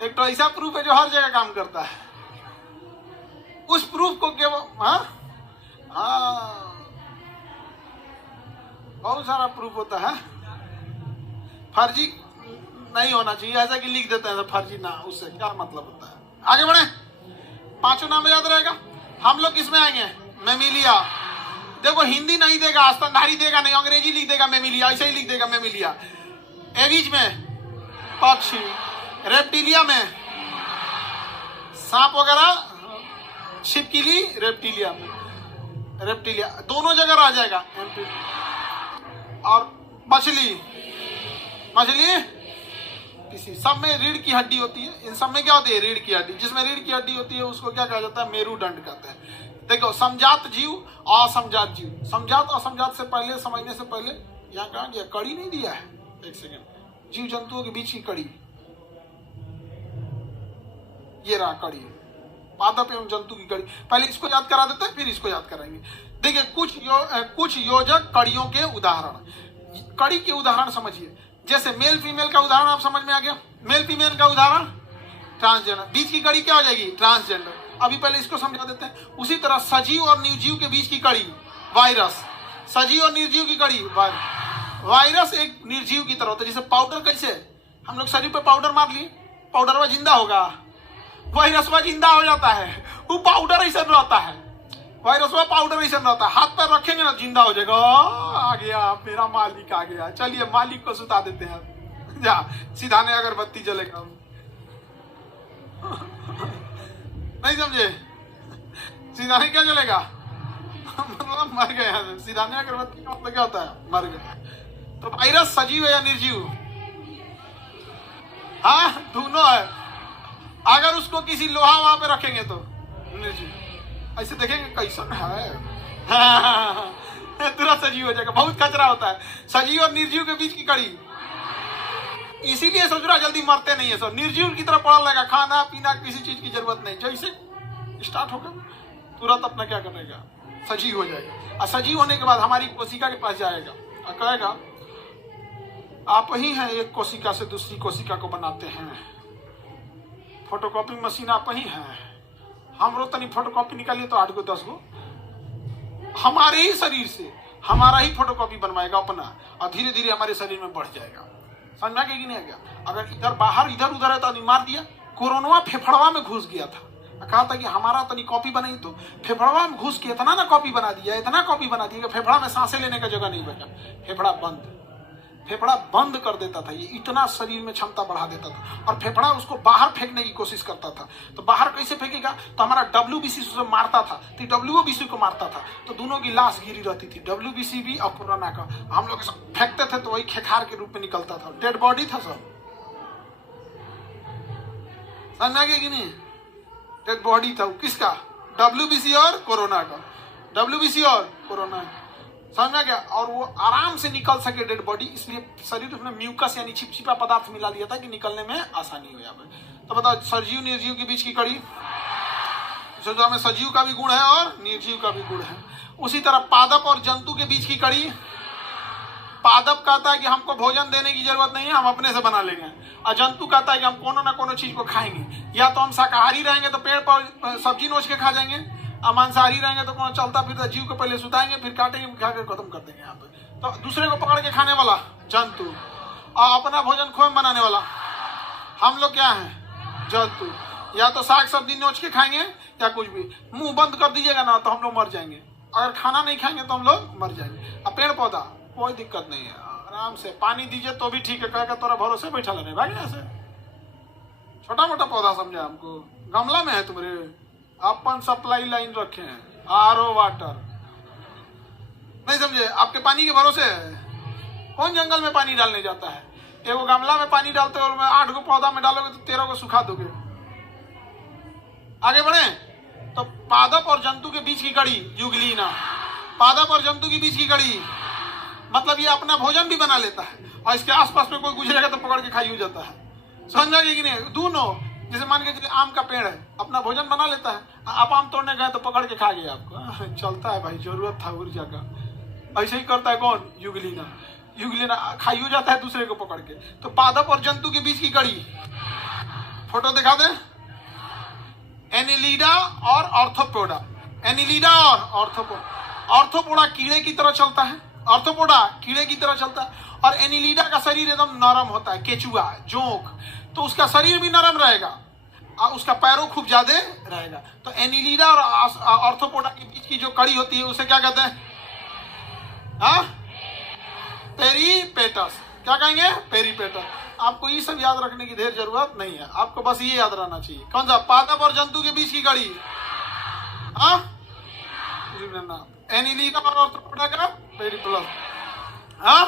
एक तो ऐसा प्रूफ है जो हर जगह काम करता है। उस प्रूफ को केवल बहुत सारा प्रूफ होता है। फर्जी नहीं होना चाहिए, ऐसा कि लिख देते हैं फर्जी ना, उससे क्या मतलब होता है। आगे बढ़े, पांचों नाम याद रहेगा। हम लोग किसमें आएंगे? मेमिलिया। देखो हिंदी नहीं देगा, स्तनधारी देगा नहीं, अंग्रेजी लिख देगा मेमिलिया, ऐसे ही लिख देगा मेमिलिया। एविज में पक्षी, रेप्टिलिया में सांप वगैरह, छिपकली रेप्टिलिया में, रेप्टिलिया दोनों जगह रह जाएगा। और मछली, मछली किसी सब में रीढ़ की हड्डी होती है। इन सब में क्या होती है? रीढ़ की हड्डी। जिसमें रीढ़ की हड्डी होती है उसको क्या कहा जाता है? मेरुदंड कहते हैं। देखो समजात जीव, असमजात जीव। समजात असमजात से पहले, समझने से पहले यहाँ कहा गया, कड़ी नहीं दिया है, एक सेकेंड, जीव जंतुओं के बीच की कड़ी, ये रहा कड़ी, पादप एवं जंतु की कड़ी। पहले इसको याद करा देते हैं, फिर इसको याद कराएंगे। देखिए कुछ योजक कड़ियों के उदाहरण। कड़ी के उदाहरण समझिए, जैसे मेल फीमेल का उदाहरण आप समझ में आ गया। मेल फीमेल का उदाहरण ट्रांसजेंडर। बीच की कड़ी क्या हो जाएगी? ट्रांसजेंडर। अभी पहले इसको समझा देते हैं। उसी तरह सजीव और निर्जीव के बीच की कड़ी वायरस। सजीव और निर्जीव की कड़ी वायरस। वायरस एक निर्जीव की तरह होता है। जैसे पाउडर, कैसे हम लोग शरीर पे पाउडर मार लिए, पाउडर वह जिंदा होगा, वायरस वह जिंदा हो जाता है। वो पाउडर ऐसा रहता है, वायरस वह पाउडर ऐसा रहता है। हाथ पैर रखेंगे ना जिंदा हो जाएगा। आ गया मेरा मालिक, आ गया। चलिए मालिक को सुता देते हैं, जा सीधाने अगरबत्ती जलेगा। नहीं समझे? सीधाने क्या जलेगा? मतलब मर गए। सीधाने अगरबत्ती का मतलब क्या होता है? मर गए। तो वायरस सजीव है या निर्जीव? हाँ दोनों है। अगर उसको किसी लोहा वहां पे रखेंगे तो निर्जीव। ऐसे देखेंगे कैसन है, तुरंत सजीव हो जाएगा। बहुत कचरा होता है सजीव और निर्जीव के बीच की कड़ी। इसीलिए ससुरा जल्दी मरते नहीं है सब। निर्जीव की तरह पड़ा लगा, खाना पीना किसी चीज की जरूरत नहीं। जैसे स्टार्ट होगा तुरंत अपना क्या करेगा? सजीव हो जाएगा। और सजीव होने के बाद हमारी कोशिका के पास जाएगा और कहेगा आप ही हैं एक कोशिका से दूसरी कोशिका को बनाते हैं, फोटोकॉपी मशीन आप ही हैं। हमरो तनी फोटोकॉपी निकालिए तो 8 गो 10 गो हमारे ही शरीर से हमारा ही फोटोकॉपी बनवाएगा अपना, और धीरे धीरे हमारे शरीर में बढ़ जाएगा। समझा कि नहीं गया? अगर इधर बाहर इधर उधर है तो मार दिया। कोरोना फेफड़वा में घुस गया था, कहा था कि हमारा तनी कॉपी बनाई, तो फेफड़वा में घुस के इतना ना कॉपी बना दिया, इतना कॉपी बना दिया कि फेफड़ा में सांसें लेने का जगह नहीं बचा। फेफड़ा बंद कर देता था। ये इतना शरीर में क्षमता बढ़ा देता था। और फेफड़ा उसको बाहर फेंकने की कोशिश करता था। तो बाहर कैसे फेंकेगा? तो हमारा WBC उसे मारता था, तो WBC को मारता था, तो दोनों की लाश गिरी रहती थी, WBC भी और कोरोना का। हम लोग फेंकते थे तो वही खेखार के रूप में निकलता था, डेड बॉडी था सब। समझा कि नहीं? डेड बॉडी था। किसका? WBC और कोरोना का। WBC और कोरोना, समझा गया? और वो आराम से निकल सके डेड बॉडी, इसलिए शरीर में म्यूकस यानी चिपचिपा पदार्थ मिला दिया था कि निकलने में आसानी हो जाए। तो बताओ सजीव निर्जीव के बीच की कड़ी, में सजीव का भी गुण है और निर्जीव का भी गुण है। उसी तरह पादप और जंतु के बीच की कड़ी। पादप कहता है कि हमको भोजन देने की जरूरत नहीं है, हम अपने से बना लेंगे। और जंतु कहता है कि हम कोनो ना कोनो चीज को खाएंगे। या तो हम शाकाहारी रहेंगे तो पेड़ पर सब्जी नोच के खा जाएंगे, और मांसाहारी रहेंगे तो कौन चलता फिरता जीव को पहले सुताएंगे, फिर काटेंगे, खा के खत्म कर देंगे। यहाँ पे तो दूसरे को पकड़ के खाने वाला जंतु, और अपना भोजन खुद बनाने वाला हम लोग क्या है? जंतु। या तो साग सब्जी नोच के खाएंगे या कुछ भी। मुंह बंद कर दीजिएगा ना तो हम लोग मर जाएंगे। अगर खाना नहीं खाएंगे तो हम लोग मर जाएंगे। अब पेड़ पौधा कोई दिक्कत नहीं है, आराम से पानी दीजिए तो भी ठीक है, कहेगा तोरा भरोसे बैठा लेने भाई। ऐसे छोटा मोटा पौधा समझा हमको, गमला में है तुम्हारे, अपन सप्लाई लाइन रखे हैं, RO वाटर, नहीं समझे? आपके पानी के भरोसे है। कौन जंगल में पानी डालने जाता है? एगो गमला में पानी डालते और 8 गो पौधा में डालोगे तो 13 को सुखा दोगे। आगे बढ़े तो पादप और जंतु के बीच की कड़ी युगलीना। पादप और जंतु के बीच की कड़ी मतलब ये अपना भोजन भी बना लेता है, और इसके आसपास में कोई गुजरेगा तो पकड़ के खाई हो जाता है। समझा कि नहीं? दोनों, जैसे मान के चलिए आम का पेड़ है, अपना भोजन बना लेता है, आप आम तोड़ने गए तो पकड़ के खा गया आपको। चलता है भाई, जरूरत था ऊर्जा का। ऐसे ही करता है कौन? युगलीना। युगलीना खाई हो जाता है दूसरे को पकड़ के। तो पादप और जंतु के बीच की कड़ी, फोटो दिखा दे। एनिलिडा और ऑर्थोपोडा। एनिलिडा और ऑर्थोपोडा। ऑर्थोपोडा कीड़े की तरह चलता है, ऑर्थोपोडा कीड़े की तरह चलता है, और एनिलिडा का शरीर एकदम नरम होता है, केचुआ जोंक, तो उसका शरीर भी नरम रहेगा और उसका पैरों खूब ज्यादा रहेगा। तो एनिलिडा और ऑर्थोपोडा के बीच की जो कड़ी होती है उसे क्या कहते हैं? हाँ, पेरीपेटस। क्या कहेंगे? पेरीपेटस। आपको ये सब याद रखने की ढेर जरूरत नहीं है, आपको बस ये याद रहना चाहिए। कौन सा? पादप और जंतु के बीच की कड़ी। हाँ, एनिलिडा और ऑर्थोपोडा का पेरीप्लस। हाँ,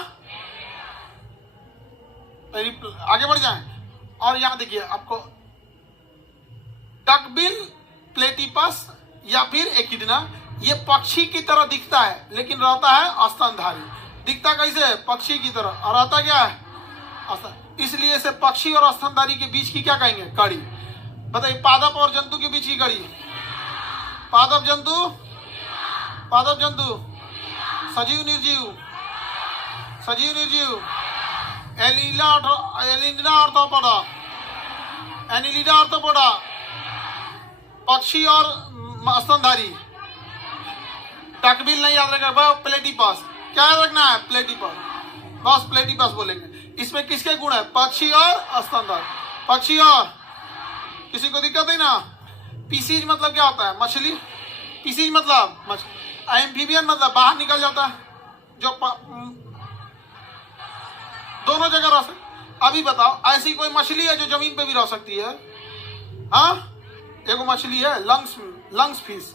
आगे बढ़ जाएं। और यहां देखिए आपको डकबिल प्लेटिपस या फिर एकिडना, ये पक्षी की तरह दिखता है लेकिन रहता है स्तनधारी। दिखता कैसे है? पक्षी की तरह, और रहता क्या है? इसलिए इसे पक्षी और स्तनधारी के बीच की क्या कहेंगे? कड़ी। बताइए, पादप और जंतु के बीच की कड़ी। पादप जंतु, पादप जंतु, सजीव निर्जीव, सजीव निर्जीव, एनिलिडा ऑर्थोपोडा, एनिलिडा ऑर्थोपोडा, पक्षी और स्तनधारी। डकबिल नहीं याद रखना, प्लेटिपस। क्या याद रखना है? प्लेटिपस, बस प्लेटिपस बोलेंगे। इसमें किसके गुण है? पक्षी और स्तनधारी। पक्षी और, किसी को दिक्कत है ना? पीसीज मतलब क्या होता है? मछली। पीसीज मतलब मछली। एम्फीबियन मतलब बाहर निकल जाता है, जो दोनों जगह रह सकती। अभी बताओ, ऐसी कोई मछली है जो जमीन पे भी रह सकती है? हाँ, एगो मछली है लंग्स फिश।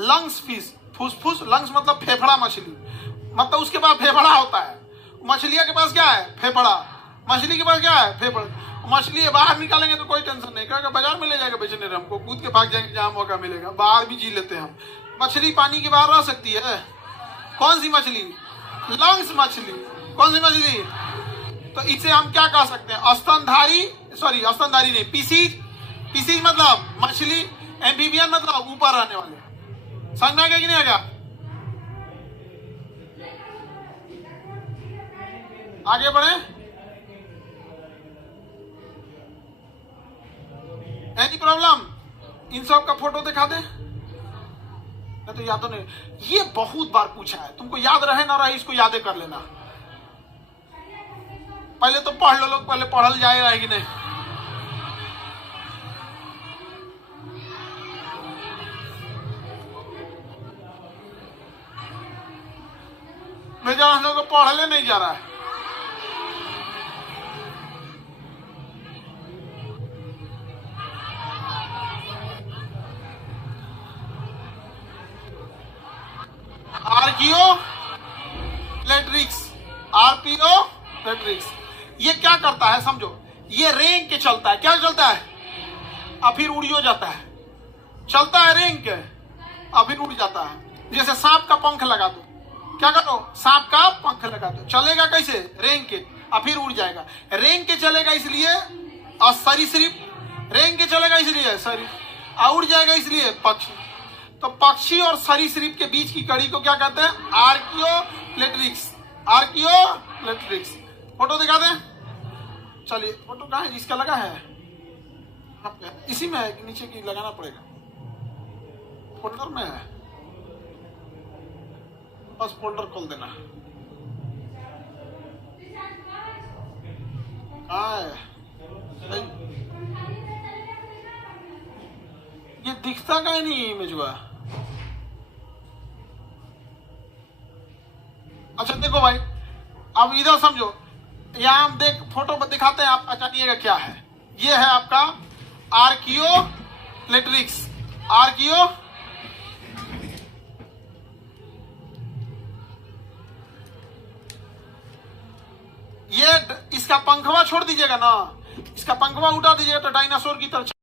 लंग्स फिश, फुसफुस, लंग्स मतलब फेफड़ा मछली, मतलब उसके पास फेफड़ा होता है। मछलियों के पास क्या है? फेफड़ा। मछली के पास क्या है? फेफड़ा। मछली बाहर निकालेंगे तो कोई टेंशन नहीं, कहेगा बाजार में ले जाएगा बेचने, हमको कूद के भाग जाएंगे जहां मौका मिलेगा। बाहर भी जी लेते हैं हम। मछली पानी के बाहर रह सकती है। कौन सी मछली? लंग्स मछली। कौन सी मछली? तो इसे हम क्या कह सकते हैं? स्तनधारी, सॉरी स्तनधारी नहीं, पीसीज। पीसीज मतलब मछली। एम्फीबियन मतलब ऊपर रहने वाले। समझ में आ गया कि नहीं आ गया? आगे बढ़े। Any problem? इन सब का फोटो दिखा दे। मैं तो याद तो नहीं, ये बहुत बार पूछा है, तुमको याद रहे ना रहे इसको याद कर लेना। पहले तो पढ़ लो लोग, पहले पढ़ल जाए रहे कि नहीं। मेरा हम लोग को पढ़ले नहीं जा रहा है। आर्कियो प्लेट्रिक्स, आरपीओ प्लेट्रिक्स, ये क्या करता है समझो, ये रेंग के चलता है। क्या चलता है? और फिर उड़ियो जाता है। चलता है रेंग के और फिर उड़ जाता है। जैसे सांप का पंख लगा दो, क्या करो? सांप का पंख लगा दो। चलेगा कैसे? रेंग के, और फिर उड़ जाएगा। रेंग के चलेगा इसलिए, और सरीसृप। रेंग के चलेगा इसलिए सरी, और उड़ जाएगा इसलिए पक्षी। तो पक्षी और सरीसृप के बीच की कड़ी को क्या कहते हैं? आर्कियोप्लेट्रिक्स। आर्कियोप्लेट्रिक्स। फोटो दिखा दें। चलिए, फोटो कहाँ है? इसका लगा है इसी में है, नीचे की लगाना पड़ेगा। फोल्डर में है, बस फोल्डर खोल देना। कहाँ है? ये दिखता का ही नहीं इमेज हुआ। अच्छा देखो भाई, अब इधर समझो, यहां हम देख फोटो पर दिखाते हैं, आप जानिएगा क्या है। ये है आपका आर्कियोप्लेट्रिक्स। आर्कियो, ये इसका पंखवा छोड़ दीजिएगा ना, इसका पंखवा उठा दीजिएगा तो डायनासोर की तरह